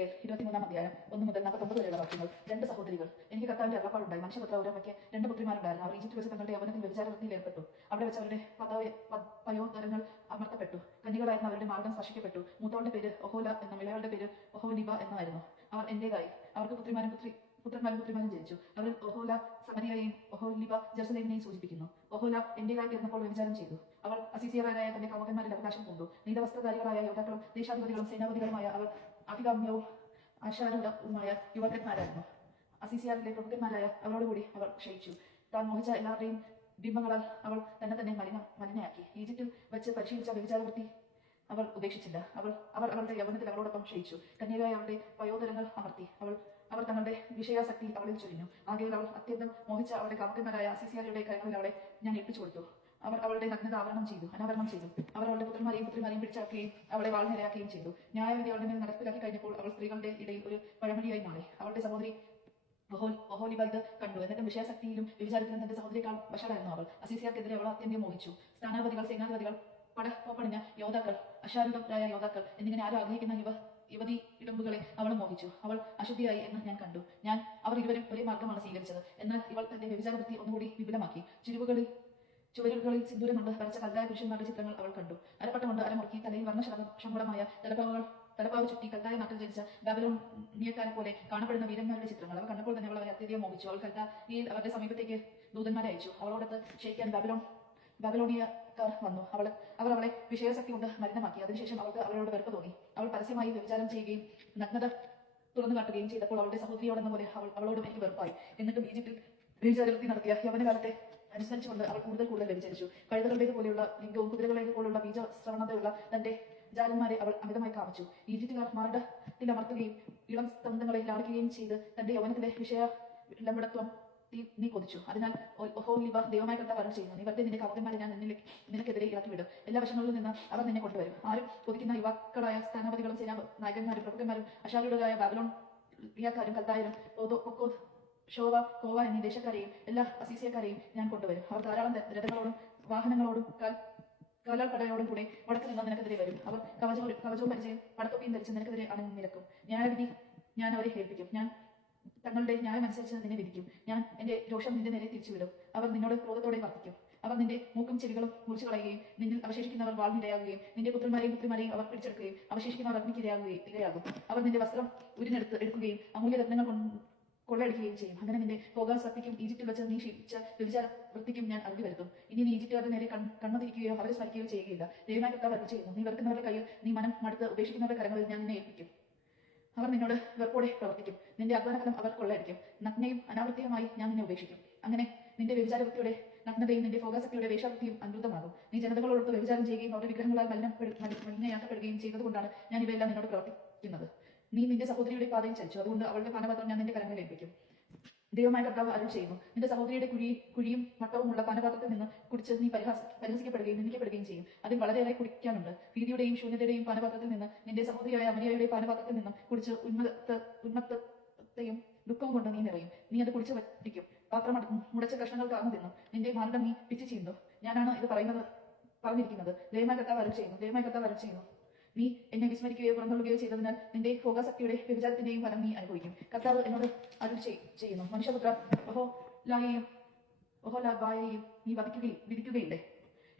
എസേക്കിയേൽ 23-ാം അധ്യായം 1 മുതൽ 49 വരെയുള്ള വാക്യങ്ങൾ. രണ്ട് സഹോദരികൾ. എനിക്ക് കർത്താവിന്റെ അരുളപ്പാടുണ്ടായി. മനുഷ്യപുത്ര, ഒരു അമ്മയ്ക്ക് രണ്ട് പുത്രിമാരുണ്ടായിരുന്നു. അവർ ഈജിപ്തിൽ വെച്ച് തങ്ങളുടെ യൗവനത്തിൽ വ്യഭിചാരവൃത്തിയിൽ ഏർപ്പെട്ടു. അവിടെ വെച്ച് അവരുടെ പയോദരങ്ങൾ അമർത്തപ്പെട്ടു. കന്യകളായിരുന്ന അവരുടെ മാർഗം സ്പർശിക്കപ്പെട്ടു. മൂത്തവളുടെ പേര് ഒഹോല എന്നും ഇളയവളുടെ പേര് ഒഹോലിബ എന്നുമായിരുന്നു. അവർ എന്റേതായി. അവർക്ക് പുത്രന്മാരും പുത്രിമാരും ജനിച്ചു. അവരിൽ ഒഹോല സമരിയയെയും ഒഹോലിബ ജെറുസലേമിനെയും സൂചിപ്പിക്കുന്നു. ഒഹോല എന്റേതായി തീർന്നപ്പോൾ വ്യഭിചാരം ചെയ്തു. അവൾ അസീസിയരായ തന്റെ കാമുകന്മാരിൽ അവകാശം പൂണ്ടു. നീലവസ്ത്രധാരികളായ യോദ്ധാക്കളും ദേശാധിപതികളും സേനാപതികളുമായ അവർ അഭികാമ്യവും ആശാരൂഢവുമായ യുവാക്കന്മാരായിരുന്നു. അസീസിയാറിലെ പ്രമുഖന്മാരായ അവരോടുകൂടി അവൾ ക്ഷയിച്ചു. താൻ മോഹിച്ച എല്ലാവരുടെയും ബിംബങ്ങളാൽ അവൾ തന്നെ മലിനയാക്കി. ഈജിപ്തിൽ വെച്ച് പരിശീലിച്ച വ്യഭിചാരവൃത്തി അവൾ ഉപേക്ഷിച്ചില്ല. അവർ അവളുടെ യൗവനത്തിൽ അവളോടൊപ്പം ക്ഷയിച്ചു. കന്യകയായ അവളുടെ പയോദരങ്ങൾ അമർത്തി. അവർ തങ്ങളുടെ വിഷയാസക്തി അവളിൽ ചൊരിഞ്ഞു. ആകയാൽ അവൾ അത്യന്തം മോഹിച്ച അവളുടെ കാമുകന്മാരായ അസീസിയാരുടെ കരങ്ങളിൽ അവളെ ഞാൻ ഏൽപ്പിച്ചു കൊടുത്തു. അവർ അവളുടെ നഗ്നത അനാവരണം ചെയ്തു. അവർ അവളുടെ പുത്രന്മാരെയും പിടിച്ചാക്കുകയും അവളെ വാൾനിരയാക്കുകയും ചെയ്തു. ന്യായവിധി അവളുടെ മേൽ നടപ്പിലാക്കി കഴിഞ്ഞപ്പോൾ അവൾ സ്ത്രീകളുടെ ഇടയിൽ ഒരു പഴമൊഴിയായി മാറി. അവളുടെ സഹോദരി ഒഹോലിബ ഇത് കണ്ടു. എന്നിട്ടും വിഷയാസക്തിയിലും വ്യഭിചാരത്തിലും തന്റെ സഹോദരിക്കാൾ വഷളായിരുന്നു അവൾ. അസീസിയാർക്കെതിരെ അവൾ അത്യന്തം മോഹിച്ചു. സ്ഥാനാപതികൾ, സേനാധിപതികൾ, പടപ്പോപ്പണിഞ്ഞ യോദ്ധാക്കൾ, അശാരൂഢരായ യോദ്ധാക്കൾ എന്നിങ്ങനെ ആരും ആഗ്രഹിക്കുന്ന യുവതി ഇടുമ്പുകളെ അവൾ മോഹിച്ചു. അവൾ അശുദ്ധിയായി എന്ന് ഞാൻ കണ്ടു. അവർ ഇരുവരും ഒരേ മാർഗമാണ് സ്വീകരിച്ചത്. എന്നാൽ ഇവൾ തന്റെ വ്യഭിചാരവൃത്തി ഒന്നുകൂടി വിപുലമാക്കി. ചുവരുകളിൽ സിന്ദൂരം കൊണ്ട് വരച്ച കല്ലായ പുരുഷന്മാരുടെ ചിത്രങ്ങൾ അവൾ കണ്ടു. അരപ്പട്ട കൊണ്ട് അരമുറുക്കി തലയിൽ വർണ്ണശമ്പളമായ തലപ്പാവ് ചുറ്റി കല്ലായ നാട്ടിൽ ജനിച്ച ബാബിലോണിയക്കാരെ പോലെ കാണപ്പെടുന്ന വീരന്മാരുടെ ചിത്രങ്ങൾ അവൾ കണ്ടപ്പോൾ തന്നെ അവൾ അവരെ അത്യധികം മോഹിച്ചു. അവൾ കല്ലായിൽ അവരുടെ സമീപത്തേക്ക് ദൂതന്മാരെ അയച്ചു. അവളോടൊത്ത് ക്ഷയിക്കാൻ ബാബിലോണിയക്കാർ വന്നു. അവർ അവളെ വിഷയാസക്തി കൊണ്ട് മലിനമാക്കി. അതിനുശേഷം അവൾക്ക് അവരോട് വെറുപ്പ് തോന്നി. അവൾ പരസ്യമായി വ്യഭിചാരം ചെയ്യുകയും നഗ്നത തുറന്നു കാട്ടുകയും ചെയ്തപ്പോൾ അവളുടെ സഹോദരിയോടെന്ന പോലെ അവളോടും എനിക്ക് വെറുപ്പായി. എന്നിട്ടും ഈജിപ്തിൽ വ്യഭിചാരവൃത്തി നടത്തിയ യൗവനകാലത്തെ അനുസ്മരിച്ചുകൊണ്ട് അവൾ കൂടുതൽ വ്യഭിചരിച്ചു. കഴുതകളുടേത് പോലെയുള്ള ലിംഗവും കുതിരകളേത് പോലുള്ള ബീജശ്രവണതയുള്ള തന്റെ ജാലന്മാരെ അവൾ അമിതമായി കാമിച്ചു. ഈജിപ്തുകാർ മാർഡത്തിലമർത്തുകയും ഇളം സ്തംഭങ്ങളെ ലാളിക്കുകയും ചെയ്ത് തന്റെ യൗവനത്തിലെ ലംബടത്വം നീ കൊതിച്ചു. അതിനാൽ ഒഹോലിബ ദൈവമായ കർത്താവ് അരുൾ ചെയ്യുന്നു, നീ വെറുതെ നിന്റെ കാമുകന്മാരെ ഞാൻ നിനക്കെതിരെ ഇറക്കിവിടും. എല്ലാ വശങ്ങളിലും നിന്ന് അവർ നിന്നെ കൊണ്ടുവരും. ആരും കൊതിക്കുന്ന യുവാക്കളായ സ്ഥാനാപതികളും നായകന്മാരും പ്രഭുക്കന്മാരും അശാരൂഢരായ ബാബിലോണിയക്കാരും കൽദായരും കോവ എന്നീ ദേശക്കാരെയും എല്ലാ അസീസിയക്കാരെയും ഞാൻ കൊണ്ടുവരും. അവർ ധാരാളം രഥങ്ങളോടും വാഹനങ്ങളോടും കാലാൾ പടയോടും കൂടെ വടക്ക് നിന്ന് നിനക്കെതിരെ വരും. അവർ കവചവും പരിചയം പടത്തൊപ്പിയും ധരിച്ച് നിനക്കെതിരെ അണിനിരക്കും. ന്യായവിധി ഞാൻ അവരെ ഏൽപ്പിക്കും. ഞാൻ തങ്ങളുടെ ന്യായം അനുസരിച്ച് നിന്നെ വിധിക്കും. ഞാൻ എന്റെ രോഷം നിന്റെ നേരെ തിരിച്ചുവിടും. അവർ നിന്നോട് ക്രോധത്തോടെ വർത്തിക്കും. അവർ നിന്റെ മൂക്കും ചെവികളും മുറിച്ചു കളയുകയും നിന്നിൽ അവശേഷിക്കുന്നവർ വാളിനിരയാകുകയും നിന്റെ പുത്രിമാരെയും അവർ പിടിച്ചെടുക്കുകയും അവശേഷിക്കുന്നവർ അഗ്നിക്ക് ഇരയാകും. അവർ നിന്റെ വസ്ത്രം എടുക്കുകയും അമൂല്യ രത്നങ്ങൾ കൊള്ളയടിക്കുകയും ചെയ്യും. അങ്ങനെ നിന്റെ ഭോഗാസക്തിക്കും ഈജിപ്തിൽ വെച്ച് നീ ശീലിച്ച വ്യഭിചാര വൃത്തിക്കും ഞാൻ അറുതി വരുത്തും. ഇനി നീ ഈജിപ്തുകാരുടെ നേരെ കണ്ണുതിരിക്കുകയോ അവരെ സ്മരിക്കുകയോ ചെയ്യുകയില്ല. ദൈവമായ കർത്താവ് അരുൾ ചെയ്യുന്നു, നീ വെറുക്കുന്നവരുടെ കയ്യിൽ, നീ മനം മടുത്ത് ഉപേക്ഷിക്കുന്നവരുടെ കരങ്ങളിൽ ഞാൻ നിന്നെ ഏൽപ്പിക്കും. അവർ നിന്നോട് വെറുപ്പോടെ പ്രവർത്തിക്കും. നിന്റെ അധ്വാനഫലം അവർ കൊള്ളയടിക്കും. നഗ്നയും അനാവൃത്തിയുമായി ഞാൻ നിന്നെ ഉപേക്ഷിക്കും. അങ്ങനെ നിന്റെ വ്യഭിചാരവൃത്തിയുടെ നഗ്നതയും നിന്റെ ഭോഗാസക്തിയുടെ വേഷാവൃത്തിയും അനുവൃതമാകും. നീ ജനതകളോടൊത്ത് വ്യഭിചാരം ചെയ്യുകയും അവരുടെ വിഗ്രഹങ്ങളാൽ മലിനയാക്കപ്പെടുകയും ചെയ്തതുകൊണ്ടാണ് ഞാൻ ഇവയെല്ലാം നിന്നോട് പ്രവർത്തിക്കുന്നത്. നീ നിന്റെ സഹോദരിയുടെ പാതയിൽ ചലിച്ചു. അതുകൊണ്ട് അവളുടെ പാനപാത്രം ഞാൻ നിന്റെ കരങ്ങളിൽ ഏൽപ്പിക്കും. ദൈവമായ കർത്താവ് അരുൾ ചെയ്യുന്നു, നിന്റെ സഹോദരിയുടെ കുഴിയും മട്ടവുമുള്ള പാനപാത്രത്തിൽ നിന്ന് കുടിച്ച് നീ പരിഹസിക്കപ്പെടുകയും നിന്ദിക്കപ്പെടുകയും ചെയ്യും. അതിൽ വളരെയേറെ കുടിക്കാനുണ്ട്. ഭീതിയുടെയും ശൂന്യതയുടെയും പാനപാത്രത്തിൽ നിന്ന് നിന്റെ സഹോദരിയായ അമരിയയുടെ പാനപാത്രത്തിൽ നിന്നും കുടിച്ച് ഉന്മത്തത്തെയും ദുഃഖവും കൊണ്ട് നീ നിറയും. നീ അത് കുടിച്ച് വറ്റിക്കും. പാത്രം മുടച്ച കഷ്ണങ്ങൾ കാർന്നു തിന്നും. നിന്റെ മാർഗം നീ പിച്ചു ചെയ്യുന്നു. ഞാനാണ് ഇത് പറഞ്ഞിരിക്കുന്നത്. ദൈവമായ കർത്താവ് അരുൾ ചെയ്യുന്നു. നീ എന്നെ വിസ്മരിക്കുകയോ പുറന്തള്ളുകയോ ചെയ്തതിനാൽ നിന്റെ ഭോഗാസക്തിയുടെ വ്യഭിചാരത്തിന്റെയും ഫലം നീ അനുഭവിക്കും. കർത്താവ് എന്നോട് അരുൾ ചെയ്യുന്നു, മനുഷ്യപുത്ര, ഒഹോലാബായെയും നീ വിധിക്കുകയില്ലേ?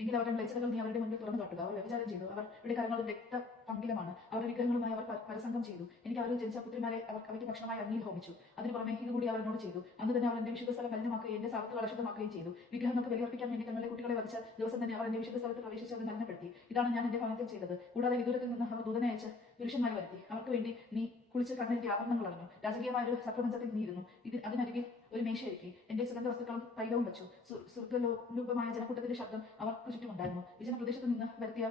എങ്കിൽ അവരുടെ മ്ലേച്ഛതകൾ നീ അവരുടെ മുന്നിൽ തുറന്നു കാട്ടുക. അവർ വ്യഭിചാരം ചെയ്തു. അവരുടെ കരങ്ങളും രക്തപങ്കിലമാണ്. അവരുടെ വിഗ്രഹങ്ങളുമായി അവർ പരസംഗം ചെയ്തു. എനിക്ക് അവരിൽ ജനിച്ച പുത്രിമാരെ അവയ്ക്ക് ഭക്ഷണമായി അഗ്നിയിൽ ഹോമിച്ചു. അതിനു പുറമെ ഇതുകൂടി അവർ എന്നോട് ചെയ്തു. അന്ന് തന്നെ അവർ എന്റെ വിശുദ്ധ സ്ഥലം മലിനമാക്കുകയും എന്റെ സാവത്തുകൾ അശുദ്ധമാക്കുകയും ചെയ്തു. വിഗ്രഹങ്ങൾക്ക് ബലിയർപ്പിക്കാൻ വേണ്ടി തങ്ങളുടെ കുട്ടികളെ വധിച്ച ദിവസം തന്നെ അവർ എന്റെ വിശുദ്ധ സ്ഥലത്ത് പ്രവേശിച്ച് അത് മലിനപ്പെടുത്തി. ഇതാണ് ഞാൻ എന്റെ ഭവനത്തിൽ ചെയ്തത്. കൂടാതെ വിദൂരത്തിൽ നിന്ന് അവർ ദൂതനെ അയച്ച് പുരുഷന്മാരെ വരുത്തി. അവർക്ക് വേണ്ടി നീ കുളിച്ച് കണ്ണിന്റെ ആഭരണങ്ങൾ അളഞ്ഞു. രാജകീയമായ ഒരു സത്രമഞ്ചത്തിൽ നീ ഇരുന്നു. അതിനരികിൽ ഒരു മേശയൊരുക്കി. എന്റെ സുഗന്ധ വസ്തുക്കളും തൈലവും വെച്ചു. സ്വർഗ്ഗലോലുപമായ ജനക്കൂട്ടത്തിന്റെ ശബ്ദം അവർക്ക് ചുറ്റുമുണ്ടായിരുന്നു. വിജന പ്രദേശത്ത് നിന്ന് വരുത്തിയ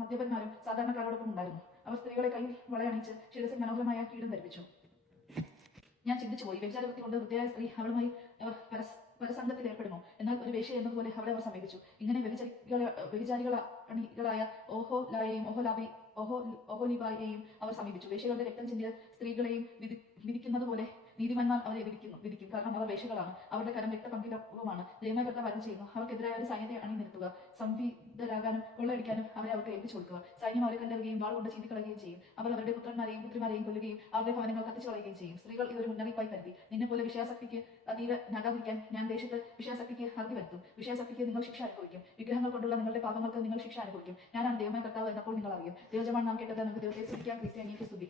മദ്യപന്മാരും സാധാരണക്കാരോടൊപ്പം ഉണ്ടായിരുന്നു. അവർ സ്ത്രീകളെ കയ്യിൽ വളയണിച്ച് ശിരസിൽ മനോഹരമായ കീടം ധരിപ്പിച്ചു. ഞാൻ ചിന്തിച്ചുപോയി, വ്യഭിചാരവൃത്തി കൊണ്ട് വൃത്തിയായ സ്ത്രീ അവളുമായി പരസംഗത്തിൽ ഏർപ്പെടുമോ? എന്നാൽ ഒരു വേശ്യ എന്നതുപോലെ അവളെ അവർ സമീപിച്ചു. ഇങ്ങനെ വ്യഭിചാരികളായ ഒഹോലിബായെയും അവർ സമീപിച്ചു. വേശ്യകളുടെ രക്തം ചിന്തിയ സ്ത്രീകളെയും വിധിക്കുന്നത് പോലെ നീതിമാന്മാർ അവരെ വിധിക്കും. കാരണം അവർ വേശ്യകളാണ്. അവരുടെ കരം രക്തപങ്കിലവുമാണ്. ദൈവമായ കർത്താവ് അരുൾ ചെയ്യുന്നു, അവർക്കെതിരായ ഒരു സൈന്യത്തെ അണിനിരത്തുക. നിന്ദിതരാകാനും കൊള്ളയടിക്കാനും അവർക്ക് ഏൽപ്പിച്ചു കൊടുക്കുക. സൈന്യം അവരെ കല്ലെറിയുകയും വാൾ കൊണ്ട് ചീന്തിക്കളയുകയും ചെയ്യും. അവർ അവരുടെ പുത്രന്മാരെയും പുത്രിമാരെയും കൊല്ലുകയും അവരുടെ ഭവനങ്ങൾ കത്തിച്ചു കളയുകയും ചെയ്യും. സ്ത്രീകൾ ഇതൊരു മുന്നറിയിപ്പായി കരുതി. നിന്നെപ്പോലെ വിഷയാസക്തിക്ക് അതീവനാകാതിരിക്കാൻ ഞാൻ ദേശത്ത് വിഷയാസക്തിക്ക് അറുതി വരുത്തും. വിഷയാസക്തിക്ക് നിങ്ങൾ ശിക്ഷ അനുഭവിക്കും. വിഗ്രഹങ്ങൾ കൊണ്ടുള്ള നിങ്ങളുടെ പാപങ്ങൾക്ക് നിങ്ങൾ ശിക്ഷ അനുഭവിക്കും. ഞാനാണ് ദൈവമായ കർത്താവ് എന്നപ്പോൾ നിങ്ങൾ അറിയും. ദൈവജനമാണ് നാം കേട്ടത്. നമുക്ക് ദൈവത്തെ സ്തുതിക്കാം. ക്രിസ്ത്യാനിക്ക് സ്തുതി.